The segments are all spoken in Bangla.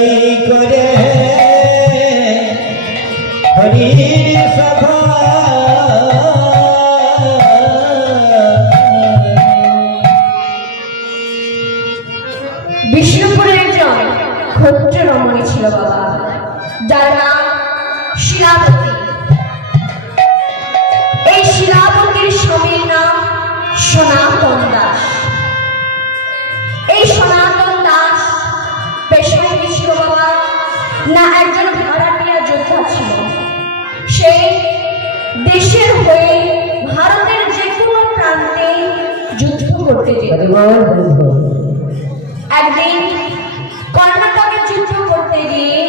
লড়াই করে হরি সভা বিষ্ণুপুরের একজন ক্ষত্র রমণী ছিল বাবা, যার নাম শিলাবতী। এই শিলাবতীর স্বামীর নাম সনাতন দাস। এই সনাতন দাস পেশায় কি ছিল বাবা? না একজন ভাড়াটিয়া যোদ্ধা ছিল। সেই দেশের হয়ে ভারতের যে কোনো প্রান্তে যুদ্ধ করতে যেত। একদিন কর্ণাটকে যুদ্ধ করতে গিয়ে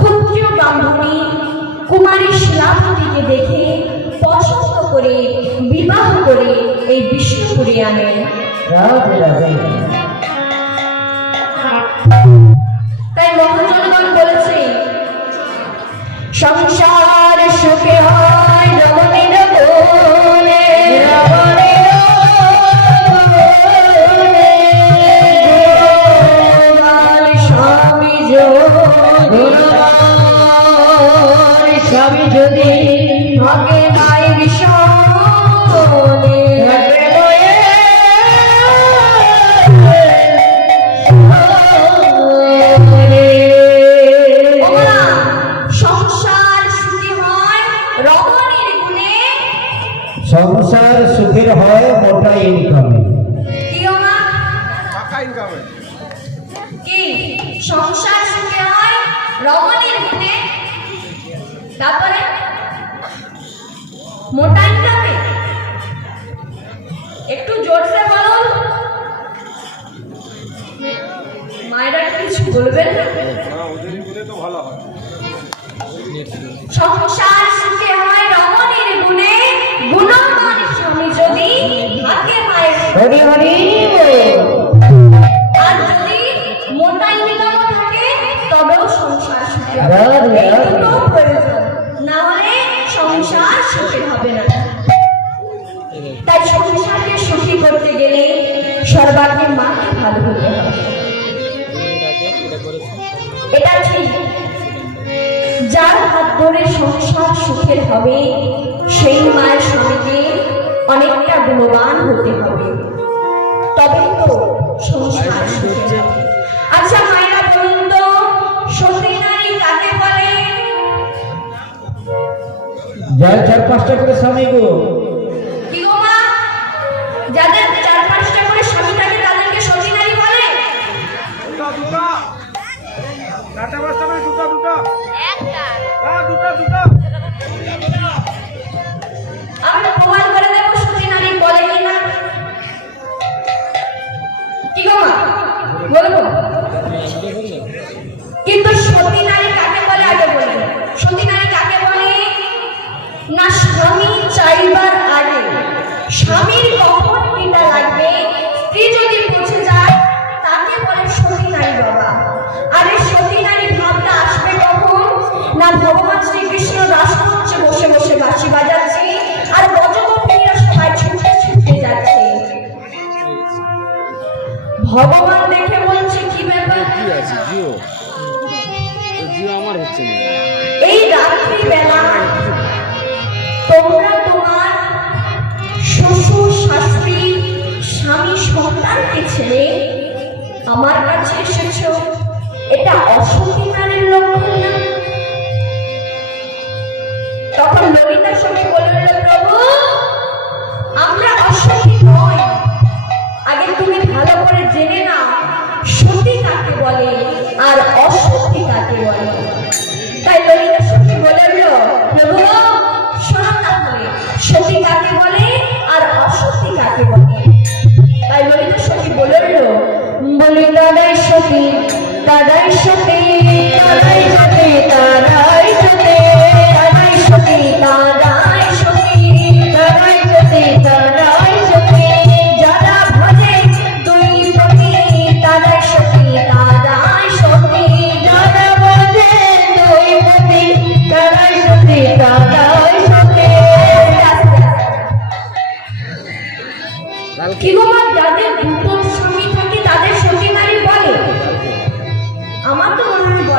ক্ষত্রিয় ব্রাহ্মণী কুমারী শিলাবতীকে দেখে পছন্দ করে বিবাহ করে এই বিষ্ণুপুরে আনেন। তাই মহাজনগণ বলেছে, সংসার সুখে হয় রমণীর কোলে, স্বামী যদি ভাগে নাই বিষণে, সংসার সুখী হয় রমণীর গুণে। সংসার সুখের হয় মোটা ইনকামে। কি সংসার সুখে হয় রমণীর গুণে, তারপরে মোটা ইনকামে। একটু জোরসে বলুন, মায়েরা কিছু বলবেন না? সংসার সুখে হয় রমণীর গুণে, গুণবান স্বামী যদি ভাগে মায়ের হরি হরি। আর যদি মোটা ইনকাম থাকে তবেও সংসার সুখে হবে। এই দুটো প্রয়োজন, না হলে সংসার সুখে হবে না। তাই সংসারকে সুখী করতে গেলে সর্বাগ্রে মাকে ভালো হতে হবে। এটা ঠিক, যার হাত ধরে সংসার সুখের হবে সেই মায়ের স্বামীকে অনেকটা গুণবান হতে হবে, তবেই তো সংসার সুখের হবে। আচ্ছা মায়েরা বলুন তো, সতী নারী কাকে বলে? যার 4-5টা করে স্বামী গো। কি গো মা? যাদের 4-5টা করে স্বামী থাকে তাদেরকে সতী নারী বলে? আমি প্রমাণ করে দেবো সতী নারী বলে কিনা। কি গো মা বলবো? কিন্তু সতী নারী কাকে বলে আগে বলি। সতী নারী কাকে বলে? না স্বামী চাইবার আগে স্বামীর কখন পিতা লাগবে স্ত্রী যদি বুঝে যায় তাকে বলে সতী নারী বাবা। আর এই সতী নারী ভাবটা আসবে কখন? না ভগবান শ্রীকৃষ্ণ রাসমঞ্চে বসে বসে বাঁশি বাজাচ্ছে আর ব্রজগোপীরা সবাই ছুটে ছুটে যাচ্ছে। ভগবান দেখে বলছে কি ব্যাপার, এই রাত্রি বেলা তোমরা তোমার শ্বশুর শাশুড়ি স্বামী সন্তানকে ছেড়ে আমার কাছে এসেছো, এটা অসতী নারীর লক্ষণ না? তখন ললিতা সখী বলল, প্রভু আমরা অসতী নই, আগে তুমি ভালো করে জেনে নাও সতী কাকে বলে আর অসতী কাকে বলে। তাই ললিতা সখী বলল, প্রভু শোনো তাহলে সতী কাকে বলে আর অসতী কাকে বলে। তাই ললিতা সখী বলল, বলি দাদাই সতী দাদাই সতী দাদাই সতী দাদাই সতী দাদাই সতী দাদাই সতী দাদাই সতী দাদাই সতী, যারা ভজে দুই পতি দাদাই সতী দাদাই সতী, যারা ভজে দুই পতি দাদাই সতী দাদাই সতী। কি গো মা, যাদের দুটো স্বামী থাকে তাদের সতী নারী বলে? আমার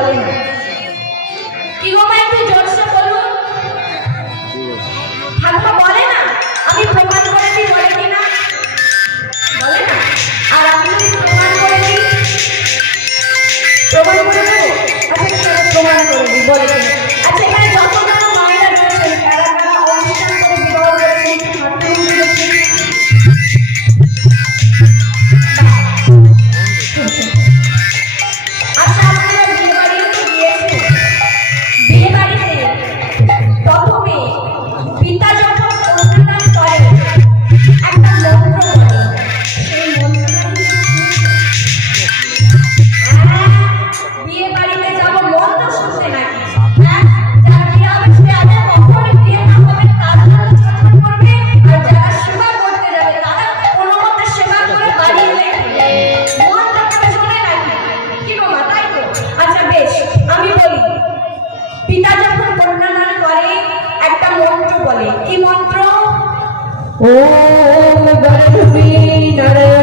বলে না। কি গো মা, একটু জোরসে বলুন। ঠাকুমা বলে না, আমি প্রমাণ করে দিই, বলে কি না? বলে না। আর আমি যদি প্রমাণ করে দিই, প্রমাণ করে দেবো। আচ্ছা ঠিক আছে, প্রমাণ করে দিই, বলে কি না? আচ্ছা এখানে যতজন মায়েরা রয়েছেন, কারা কারা অনুষ্ঠান করে বিবাহ করেছেন, হাতে উঠে গেছেন। আচ্ছা আপনারা বিয়ে বাড়িও তো গিয়েছেন। বিয়ে বাড়িতে প্রথমে পিতা যখন কন্যাদান করে একটা মন্ত্র বলে, সেই মন্ত্রটা কি শুনেছেন? হ্যাঁ, বিয়ে বাড়িতে যাবো মন্ত্র শুনতে নাকি? হ্যাঁ, যার বিয়ে হবে সে আগে কখনই বিয়ে না হবে তার জন্য ছটফট করবে, আর যারা সেবা করতে যাবে তারা কোনো মতে সেবা করে বাড়ি এলে মন্ত্রটা শুনে নাকি? কি গো মা, তাই তো? আচ্ছা বেশ, আমি বলি। পিতা যখন কন্যাদান করে একটা মন্ত্র বলে। কি মন্ত্র? ওম গণপতি নারায়ণ